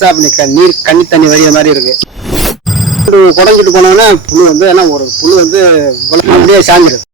லேசா அப்படி நீர் கண்ணி தண்ணி வடிய மாதிரி இருக்கு. குடஞ்சிட்டு போனோம்னா புழு வந்து ஏன்னா ஒரு புழு வந்து அப்படியே சாஞ்சிருது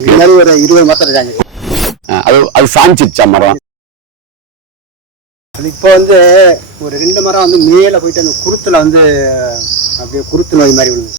இது மாதிரி ஒரு இருபது மாத்திரம் சாஞ்சிருது ஆ, அது அது சாஞ்சிருச்சா மரம்? அது இப்போ வந்து ஒரு ரெண்டு மரம் வந்து மேலே போயிட்டு அந்த குருத்துல வந்து அப்படியே குருத்து நோய் மாதிரி விழுது.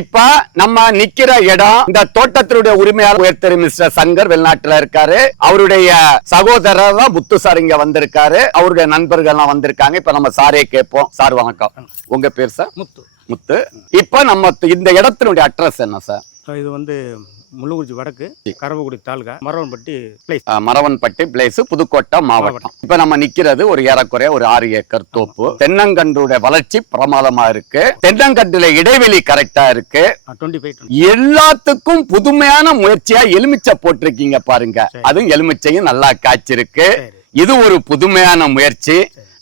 இப்ப நம்ம நிக்கிற இடம் இந்த தோட்டத்தினுடைய உரிமையாளர் உயர்த்திரு மிஸ்டர் சங்கர் வெளிநாட்டுல இருக்காரு. அவருடைய சகோதரர் தான் முத்து சார் இங்க வந்திருக்காரு. அவருடைய நண்பர்கள் எல்லாம் வந்திருக்காங்க. இப்ப நம்ம சாரே கேட்போம். சார் வணக்கம். உங்க பேர் சார்? முத்து. முத்து. இப்ப நம்ம இந்த இடத்தினுடைய அட்ரஸ் என்ன சார் இது வந்து முள்ளுக்குறிச்சி வடக்கு கரவக்குடி தாலுகா மரவன்பட்டி பிளேஸ் மரவன்பட்டி பிளேஸ் புதுக்கோட்டை மாவட்டம். இப்ப நம்ம நிக்கிறது ஒரு ஏறக்குறைய ஒரு ஆறு ஏக்கர் தோப்பு. தென்னங்கன்றுடைய வளர்ச்சி பிரமாதமா இருக்கு. தென்னங்கன்றுல இடைவெளி கரெக்டா இருக்கு. எல்லாத்துக்கும் புதுமையான முயற்சியா எலுமிச்சை போட்டிருக்கீங்க பாருங்க. அதுவும் எலுமிச்சையும் நல்லா காய்ச்சிருக்கு. சரி. இது ஒரு புதுமையான முயற்சி.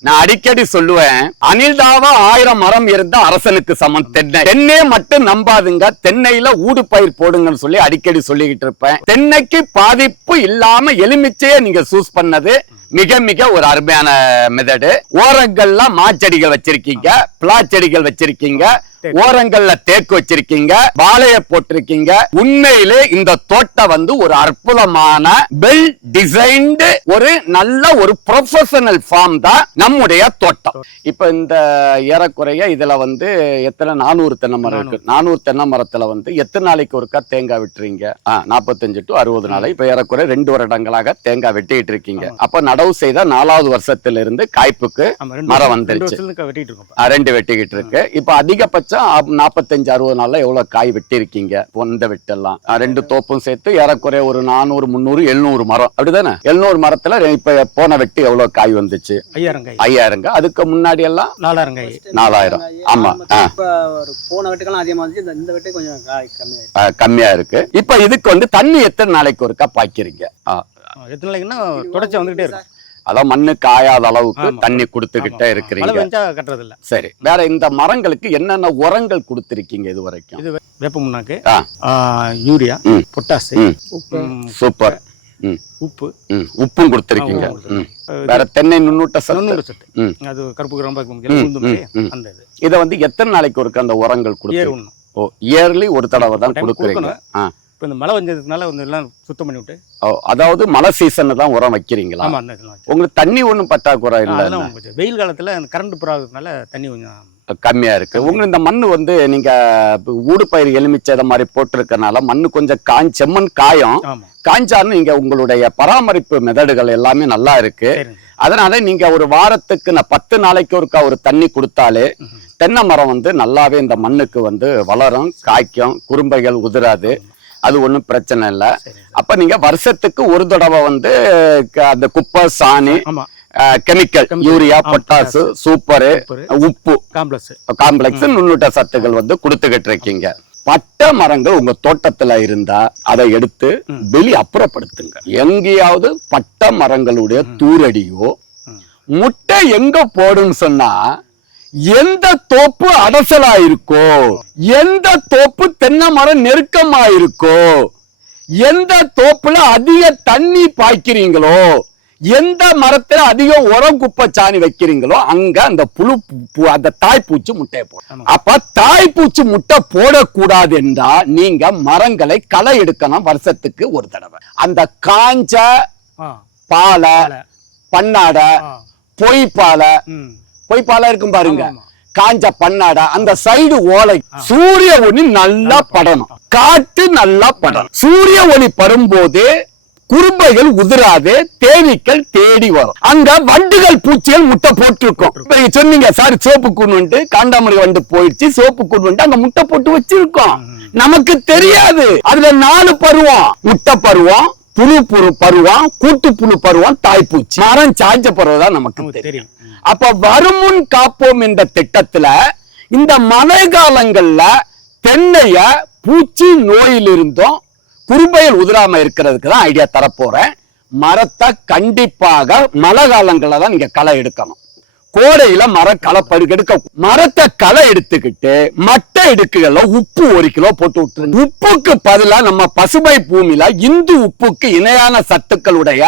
நான் அடிக்கடி சொல்லுவேன் அனில்தாவா ஆயிரம் மரம் இருந்தா அரசனுக்கு சமம். தென்னை. தென்னையே மட்டும் நம்பாதுங்க. தென்னையில ஊடு பயிர் போடுங்கன்னு சொல்லி அடிக்கடி சொல்லிக்கிட்டு இருப்பேன். தென்னைக்கு பாதிப்பு இல்லாம எலுமிச்சையை நீங்க சூஸ் பண்ணது மிக மிக ஒரு அருமையான மெதடு ஓரங்கள்லாம் மாச்செடிகள் வச்சிருக்கீங்க. பிளா செடிகள் வச்சிருக்கீங்க. ஓரங்கள்ல தேக்கு வச்சிருக்கீங்க வாழைய போட்டிருக்கீங்க. உண்மையிலே இந்த தோட்டம் வந்து ஒரு அற்புதமான வெல் டிசைன்டு ஒரு நல்ல ஒரு ப்ரொஃபஷனல் ஃபார்ம் தான் நம்முடைய தோட்டம். இப்ப இந்த ஏறக்குறைய இதுல வந்து எத்தனை நானூறு தென்னை மரம் இருக்கு? நானூறு. தென்னை மரத்துல வந்து எத்தனை நாளைக்கு ஒருக்கா தேங்காய் விட்டுறீங்க? 45 டு அறுபது நாளை. இப்ப ஏறக்குறைய ரெண்டு வருடங்களாக தேங்காய் வெட்டிட்டு இருக்கீங்க. அப்ப நடவு செய்த நாலாவது வருஷத்துல இருந்து காய்ப்புக்கு மரம் வந்துருச்சு. ரெண்டு வெட்டிக்கிட்டு இருக்கு. இப்ப அதிகபட்சம் அப்- நாற்பத்தஞ்சு அறுபது நாள்ல எவ்வளவு காய் வெட்டி இருக்கீங்க இந்த வெட்டெல்லாம் ரெண்டு தோப்பும் சேர்த்து ஏறக்குறைய ஒரு நானூறு முந்நூறு எழுநூறு மரம். அப்படிதானே? எழுநூறு மரத்துல இப்ப போன வெட்டு எவ்வளவு காய் வந்துச்சு? ஐயாயிரம் காய். ஐயாயிரங்க. அதுக்கு முன்னாடி எல்லாம் நாலாயிரம் காய். நாலாயிரம். ஆமா ஆ, இப்போ ஒரு போன வெட்டுக்கெல்லாம் அதிகமாக வந்துச்சு இந்த- வெட்டு கொஞ்சம் காய் கம்மியாயிடுச்சு. ஆ, கம்மியா இருக்கு. இப்ப இதுக்கு வந்து தண்ணி எத்தனை நாளைக்கு ஒருக்கா பாய்க்கிறீங்க? எத்தனை நாளைக்குன்னா தொடர்ச்சி வந்துகிட்டே இருக்கும் அதான் மண்ணு காயாத அளவுக்கு. தண்ணி கொடுத்துக்கிட்டே இருக்கிறீங்க. கட்டுறது இல்ல சரி. வேற இந்த மரங்களுக்கு என்னென்ன உரங்கள் கொடுத்திருக்கீங்க இது வரைக்கும்? இது வேப்ப முன்னாக்கு யூரியா. Potash super. உப்பு. உப்பும் கொடுத்துருக்கீங்க. வேற தென்னை நுண்ணூட்ட சத்து. நுண்ணூறு சத்து. அது கருப்பு கிராம்பு. அந்த இது. இத வந்து எத்தனை நாளைக்கு ஒருக்க அந்த உரங்கள் கொடுத்து ஓ இயர்லி ஒரு தடவை தான் கொடுக்குறீங்க. இப்போ இந்த மழை வந்ததுனால வந்து எல்லாம் சுத்தம் பண்ணி விட்டு. அதாவது மழை சீசன்ல தான் உரம் வைக்கிறீங்களா. உங்களுக்கு தண்ணி ஒண்ணும் பற்றாக்குறை இல்ல கொஞ்சம் வெயில் காலத்துல அந்த கரண்ட் புறாகிறதுனால தண்ணி கொஞ்சம் கம்மியா இருக்கு. உங்களுக்கு இந்த மண்ணு வந்து நீங்க இப்ப ஊடு பயிர் எலுமிச்சை இதை மாதிரி போட்டிருக்கனால மண்ணு கொஞ்சம் காஞ்ச செம்மண் காயம். ஆமா. காஞ்சாலும் நீங்க உங்களுடைய பராமரிப்பு மெதடுகள் எல்லாமே நல்லா இருக்கு. சரிங்க. அதனால நீங்க ஒரு வாரத்துக்கு நான் பத்து நாளைக்கு ஒருக்கா ஒரு தண்ணி கொடுத்தாலே. தென்னை மரம் வந்து நல்லாவே இந்த மண்ணுக்கு வந்து வளரும் காய்க்கும் குறும்பைகள் உதிராது. அது ஒன்றும் பிரச்சனை இல்லை. அப்ப நீங்க வருஷத்துக்கு ஒரு தடவை வந்து அந்த குப்பை சாணி கெமிக்கல். யூரியா பொட்டாசு சூப்பரு உப்பு. காம்ப்ளெக்ஸ் காம்ப்ளெக்ஸ் நுண்ணூட்ட சத்துக்கள் வந்து கொடுத்துக்கிட்டு இருக்கீங்க. பட்டை மரங்கள் உங்க தோட்டத்துல இருந்தா அதை எடுத்து. வெளி அப்புறப்படுத்துங்க. எங்கேயாவது பட்டை மரங்களுடைய தூரடியோ. முட்டை எங்க போடுன்னு சொன்னா எந்த தோப்பு அடசலா இருக்கோ எந்த தோப்பு தென்னை மரம் நெருக்கமா இருக்கோ எந்த தோப்புல அதிக தண்ணி பாய்க்கிறீங்களோ எந்த மரத்துல அதிக உரம் குப்பை சாணி வைக்கிறீங்களோ அங்க அந்த புழு அந்த தாய்ப்பூச்சி முட்டையை போடும் ஆமா. அப்ப தாய்ப்பூச்சி முட்டை போடக்கூடாது என்றா நீங்க மரங்களை களை எடுக்கணும் வருஷத்துக்கு ஒரு தடவை. அந்த காஞ்ச பாலை. பண்ணாடை பொய் பாலை ம் பொய் பாலை இருக்கும் பாருங்க. காஞ்ச பண்ணாடை அந்த சைடு ஓலை. சூரிய ஒளி நல்லா படணும். காட்டு நல்லா படணும். சூரிய ஒளி படும்போது குறும்பைகள் உதிராது தேனீக்கள் தேடி வரும். அங்க வண்டுகள் பூச்சிகள் முட்டை போட்டிருக்கும். சொன்னீங்க சார் சோப்பு கூண் வந்துட்டு காண்டாமணி வந்து போயிடுச்சு சோப்பு கூண் வந்துட்டு அங்க முட்டை போட்டு வச்சிருக்கோம். நமக்கு தெரியாது. அதுல நாலு பருவம். முட்டை பருவம் புழு புழு பருவம் கூட்டு புழு பருவம் தாய்ப்பூச்சி மரம் சாய்ஞ்ச பருவம் தான் நமக்கு தெரியும். அப்ப வருமுன் காப்போம் என்ற திட்டத்துல இந்த மழை காலங்கள்ல தென்னைய பூச்சி நோயிலிருந்தும் குறும்பையில் உதிராம இருக்கிறதுக்கு தான் ஐடியா தரப்போறேன். மரத்தை கண்டிப்பாக மழை காலங்கள்ல தான் நீங்க களை எடுக்கணும். கோடையில மரம் களை எடுக்க மரத்தை களை எடுத்துக்கிட்டு மட்டை இடுக்குகள்ல உப்பு ஒரு கிலோ போட்டு விட்டுருங்க. உப்புக்கு பதிலா நம்ம பசுமை பூமியில இந்து உப்புக்கு இணையான சத்துக்களுடைய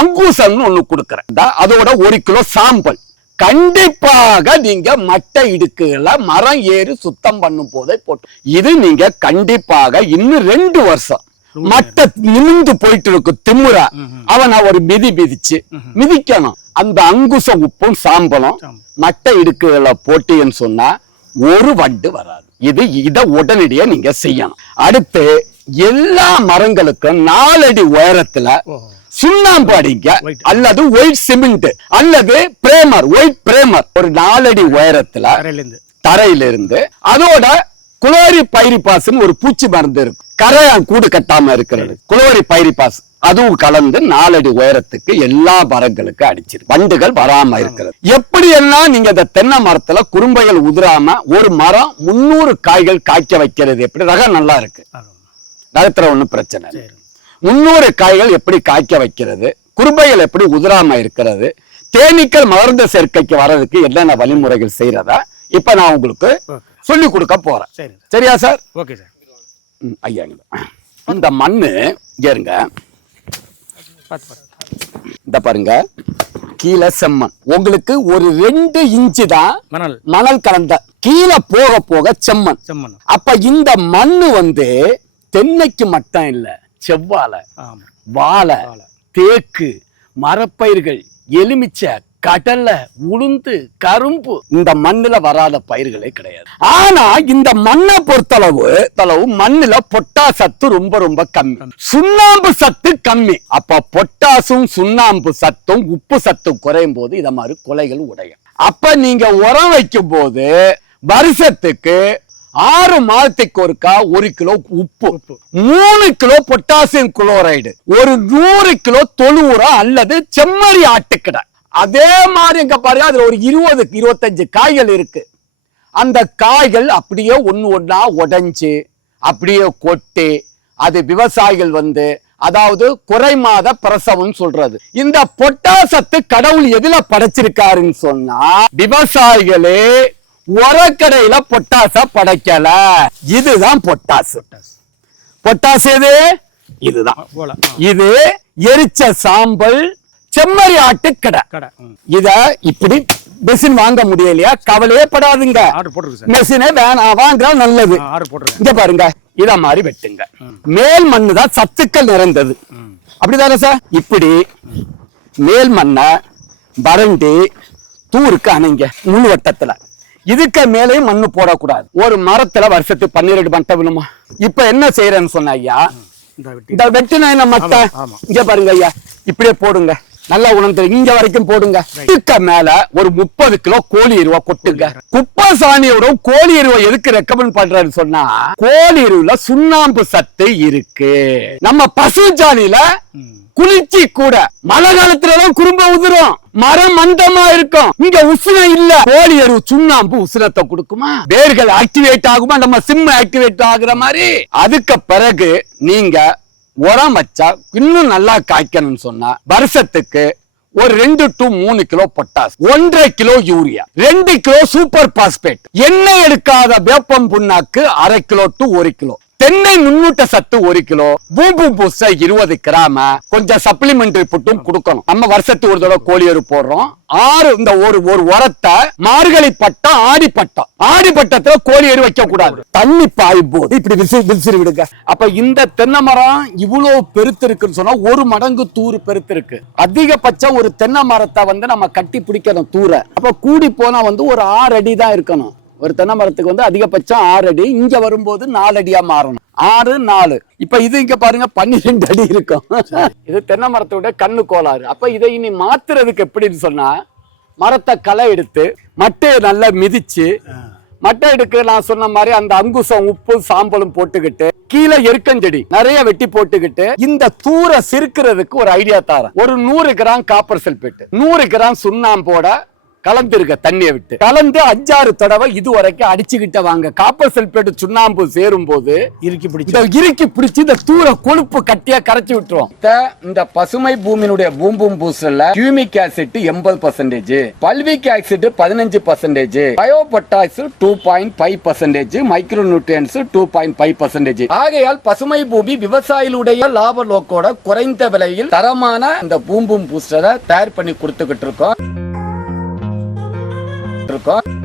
அங்குசம்னு ஒண்ணு கொடுக்கறேன். அதோட ஒரு கிலோ சாம்பல். கண்டிப்பாக நீங்க மட்டை இடுக்குகளை மரம் ஏறி சுத்தம் பண்ணும் போதே போட்டு இது நீங்க கண்டிப்பாக இன்னும் ரெண்டு வருஷம் மட்டை நிமிந்து போயிட்டு இருக்கும் திமுறா அவனை ஒரு மிதி மிதிச்சு மிதிக்கணும். அந்த அங்குச உப்பும் சாம்பலும் சாம்பல். மட்டை இடுக்குகளை போட்டீங்கன்னு சொன்னா ஒரு வண்டு வராது. இது இத உடனடியா நீங்க செய்யணும். அடுத்து எல்லா மரங்களுக்கும் நாலடி உயரத்துல சுண்ணாம்பு White. அல்லது ஒயிட் சிமெண்ட் அல்லது பிரேமர் ஒயிட் பிரேமர். ஒரு நாலடி உயரத்துல தரையிலிருந்து. அதோட குளோரி பைரிபாஸ்னு ஒரு பூச்சி மருந்து இருக்கு. கரையான் கூடு கட்டாம இருக்கிறது. Chlorpyrifos. அதுவும் கலந்து நாலடி உயரத்துக்கு எல்லா மரங்களுக்கு அடிச்சிரு வண்டுகள் வராம இருக்கிறது. எப்படி எல்லாம் நீங்க இந்த தென்னை மரத்துல குறும்பைகள் உதிராம ஒரு மரம் முன்னூறு காய்கள் காய்க்க வைக்கிறது? எப்படி? ரகம் நல்லா இருக்கு. ரகத்துல ஒண்ணும் பிரச்சனை இல்லை. முன்னூறு காய்கள் எப்படி காய்க்க வைக்கிறது? குறும்பைகள் எப்படி உதிராம இருக்கிறது? தேனீக்கள் மலர்ந்த சேர்க்கைக்கு வர்றதுக்கு என்னென்ன வழிமுறைகள் செய்யறதா? இப்ப நான் உங்களுக்கு சொல்லி கொடுக்க போறேன். சரி சரியா சார்? Okay sir. ஐயா. இந்த மண்ணு பார்த்து. இந்த பாருங்க. கீழே செம்மண். உங்களுக்கு ஒரு ரெண்டு இன்ச்சு தான் மணல். மணல் கலந்த கீழே போக போக செம்மண். செம்மண். அப்ப இந்த மண்ணு வந்து தென்னைக்கு மட்டும் இல்ல செவ்வாழை வாழை. தேக்கு மரப்பயிர்கள் எலுமிச்சை கடலை உளுந்து கரும்பு இந்த மண்ணுல வராத பயிர்களே கிடையாது. ஆனா இந்த மண்ணை பொறுத்தளவு தளவு மண்ணுல பொட்டா சத்து ரொம்ப ரொம்ப கம்மி. சுண்ணாம்பு சத்து கம்மி. அப்ப பொட்டாசும் சுண்ணாம்பு சத்தும் உப்பு சத்தும் குறையும் போது இத மாதிரி கொலைகள் உடையும். அப்ப நீங்க உரம் வைக்கும் போது வருஷத்துக்கு ஆறு மாதத்துக்கு ஒருக்கா ஒரு கிலோ உப்பு. மூணு கிலோ பொட்டாசியம் குளோரைடு ஒரு நூறு கிலோ தொழு உரம் அல்லது செம்மறி ஆட்டுக்கடை. அதே மாதிரி இங்க பாருங்க அதுல ஒரு இருபது இருபத்தஞ்சு காய்கள் இருக்கு. அந்த காய்கள் அப்படியே ஒண்ணு ஒண்ணா உடைஞ்சு அப்படியே கொட்டி அது விவசாயிகள் வந்து அதாவது குறைமாத பிரசவம் சொல்றது. இந்த பொட்டாசத்து கடவுள் எதுல படைச்சிருக்காருன்னு சொன்னா விவசாயிகளே உரக்கடையில பொட்டாச படைக்கல. இதுதான் பொட்டாசு. பொட்டாசு எது? இதுதான். இது எரிச்ச சாம்பல் செம்மறி ஆட்டு கடை. இத இப்படி மெஷின் வாங்க முடியலையா? கவலையே படாதுங்க. மெஷினே வேணாம் வாங்குறா நல்லது. இங்க பாருங்க இத மாதிரி வெட்டுங்க. மேல் மண்ணு தான் சத்துக்கள் நிறைந்தது. அப்படிதானே சார்? இப்படி மேல் மண்ணை வறண்டி தூருக்கு அணைங்க முழு வட்டத்துல. இதுக்கு மேலேயும் மண்ணு போடக்கூடாது. ஒரு மரத்துல வருஷத்துக்கு பன்னிரெண்டு மட்டை விழுமா இப்ப என்ன செய்யறேன்னு சொன்ன ஐயா? இந்த வெட்டி. இந்த வெட்டின என்ன மட்டை. இங்க பாருங்க ஐயா. இப்படியே போடுங்க. நல்லா உணர்ந்து இங்க வரைக்கும் போடுங்க. இதுக்கு மேல ஒரு முப்பது கிலோ கோழி எருவா கொட்டுங்க. குப்பை சாணியோட கோழி எருவை எதுக்கு ரெக்கமெண்ட் பண்றாருன்னு சொன்னா கோழி எருவுல சுண்ணாம்பு சத்து இருக்கு. நம்ம பசு சாணியில குளிர்ச்சி கூட. மழை காலத்துல எல்லாம் குறும்ப உதிரும். மரம் மந்தமா இருக்கும் இங்க உஷ்ணம் இல்ல. கோழி எருவு சுண்ணாம்பு உஷ்ணத்தை கொடுக்குமா? வேர்கள் ஆக்டிவேட் ஆகுமா? நம்ம சிம் ஆக்டிவேட் ஆகுற மாதிரி. அதுக்கு பிறகு நீங்க உரம் வச்சா இன்னும் நல்லா காய்க்கணும்னு சொன்னா வருஷத்துக்கு ஒரு ரெண்டு டு மூணு கிலோ பொட்டாஸ் ஒன்றரை கிலோ யூரியா ரெண்டு கிலோ சூப்பர் பாஸ்பேட் எண்ணெய் எடுக்காத வேப்பம் புண்ணாக்கு அரை கிலோ டு ஒரு கிலோ. தென்னை முன்னூட்ட சத்து ஒரு கிலோ பூம்பு பூச இருபது கிராம கொஞ்சம் சப்ளிமெண்டரி புட்டும் கொடுக்கணும். நம்ம வருஷத்துக்கு ஒரு தடவை கோழி எரு போடுறோம். ஆறு இந்த ஒரு ஒரு உரத்தை மார்கழி பட்டம் ஆடி பட்டம் ஆடி பட்டத்துல கோழி எரு வைக்க கூடாது. தண்ணி பாயும் போது இப்படி விசிறு விசிறி விடுங்க. அப்ப இந்த தென்னை மரம் இவ்வளவு பெருத்து இருக்குன்னு சொன்னா ஒரு மடங்கு தூறு பெருத்து இருக்கு. அதிகபட்சம் ஒரு தென்னை மரத்தை வந்து நம்ம கட்டி பிடிக்கணும் தூர. அப்ப கூடி போனா வந்து ஒரு ஆறு அடி தான் இருக்கணும். ஒரு தென்னை மரத்துக்கு வந்து அதிகபட்சம் ஆறு அடி. இங்க வரும்போது நாலு அடியா மாறணும். ஆறு நாலு. இப்ப இது இங்க பாருங்க பன்னிரெண்டு அடி இருக்கும். இது தென்னை மரத்தோட கண்ணு கோளாறு. அப்ப இதை இனி மாத்துறதுக்கு எப்படின்னு சொன்னா மரத்தை களை எடுத்து மட்டையை நல்லா மிதிச்சு மட்டை எடுக்க நான் சொன்ன மாதிரி அந்த அங்குசம் உப்பு சாம்பலும் போட்டுக்கிட்டு கீழே எருக்கஞ்செடி நிறைய வெட்டி போட்டுக்கிட்டு இந்த தூர சிறுக்கிறதுக்கு ஒரு ஐடியா தரேன். ஒரு நூறு கிராம் காப்பர் சல்பேட் நூறு கிராம் சுண்ணாம்போட கலந்துருக்க தண்ணியை விட்டு. கலந்து அஞ்சாறு தடவை இது வரைக்கும் அடிச்சுக்கிட்ட வாங்க. காப்பர் சல்பேட் சுண்ணாம்பு சேரும் போது இறுக்கி பிடிச்சி. இறுக்கி பிடிச்சு இந்த தூர கொழுப்பு கட்டியா கரைச்சு விட்டுரும். இந்த பசுமை பூமியினுடைய பூம்பும் பூசல்ல கியூமிக் ஆசிட் எண்பது பர்சன்டேஜ் பல்விக் ஆசிட் பதினஞ்சு percentage bio potash two point five percentage micro nutrients two point five percentage ஆகையால் பசுமை பூமி விவசாயிகளுடைய லாப நோக்கோட குறைந்த விலையில் தரமான இந்த பூம்பும் பூஸ்டரை தயார் பண்ணி கொடுத்துக்கிட்டு இருக்கோம். Trocar?